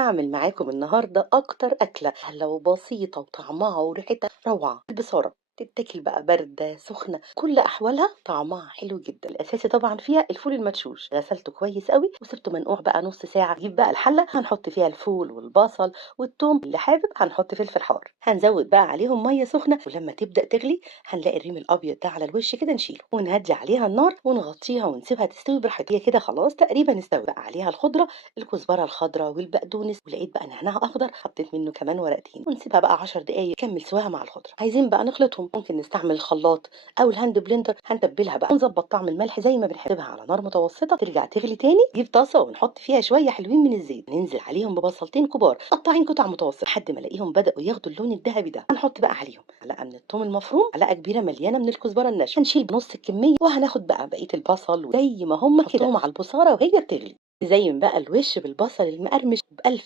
هاعمل معاكم النهارده أكتر أكلة سهلة وبسيطة وطعمها وريحتها روعة، البصارة. تتاكل بقى باردة سخنة، كل أحوالها طعمها حلو جدا. الأساسي طبعا فيها الفول المدشوش، غسلته كويس قوي وسبته منقوع بقى نص ساعة. نجيب بقى الحلة هنحط فيها الفول والبصل والثوم، اللي حابب هنحط فلفل حار. هنزود بقى عليهم مية سخنة، ولما تبدأ تغلي هنلاقي الريم الأبيض ده على الوش كده، نشيله ونهدي عليها النار ونغطيها ونسيبها تستوي براحتها. هي كده خلاص تقريبا استوت. بقى عليها الخضرة، الكزبرة الخضراء والبقدونس، ولقيت بقى نعناع اخضر حطيت منه كمان ورقتين، ونسيبها بقى 10 دقايق كمل سواها مع الخضره. عايزين بقى نخلطهم، ممكن نستعمل الخلاط او الهاند بلندر. هنتبلها بقى ونظبط طعم الملح زي ما بنحبها على نار متوسطه، ترجع تغلي تاني. نجيب طاسه ونحط فيها شويه حلوين من الزيت، ننزل عليهم ببصلتين كبار قطعين قطع متوسطه لحد ما الاقيهم بداوا ياخدوا اللون الذهبي ده. هنحط بقى عليهم معلقه من الثوم المفروم، معلقه كبيره مليانه من الكزبره الناشفه. هنشيل بنص الكميه وهناخد بقى بقيه البصل زي ما هم كده، نحطهم على البصاره وهي بتغلي. نزين بقى الوش بالبصل المقرمش بألف